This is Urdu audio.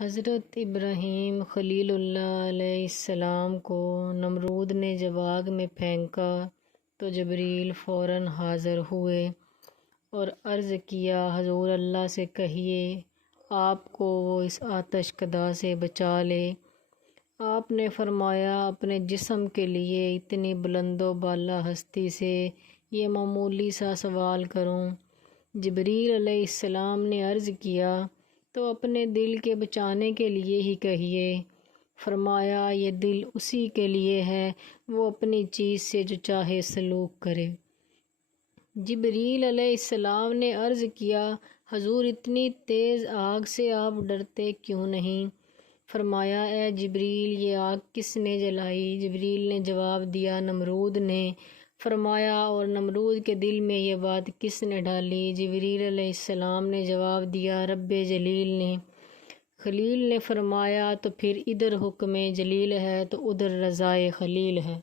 حضرت ابراہیم خلیل اللہ علیہ السلام کو نمرود نے جب آگ میں پھینکا تو جبریل فوراً حاضر ہوئے اور عرض کیا، حضور اللہ سے کہیے آپ کو وہ اس آتش کدہ سے بچا لے۔ آپ نے فرمایا، اپنے جسم کے لیے اتنی بلند و بالا ہستی سے یہ معمولی سا سوال کروں؟ جبریل علیہ السلام نے عرض کیا، تو اپنے دل کے بچانے کے لیے ہی کہیے۔ فرمایا، یہ دل اسی کے لیے ہے، وہ اپنی چیز سے جو چاہے سلوک کرے۔ جبریل علیہ السلام نے عرض کیا، حضور اتنی تیز آگ سے آپ ڈرتے کیوں نہیں؟ فرمایا، اے جبریل یہ آگ کس نے جلائی؟ جبریل نے جواب دیا، نمرود نے۔ فرمایا، اور نمرود کے دل میں یہ بات کس نے ڈالی؟ جبریل علیہ السلام نے جواب دیا، رب جلیل نے۔ خلیل نے فرمایا، تو پھر ادھر حکم جلیل ہے تو ادھر رضائے خلیل ہے۔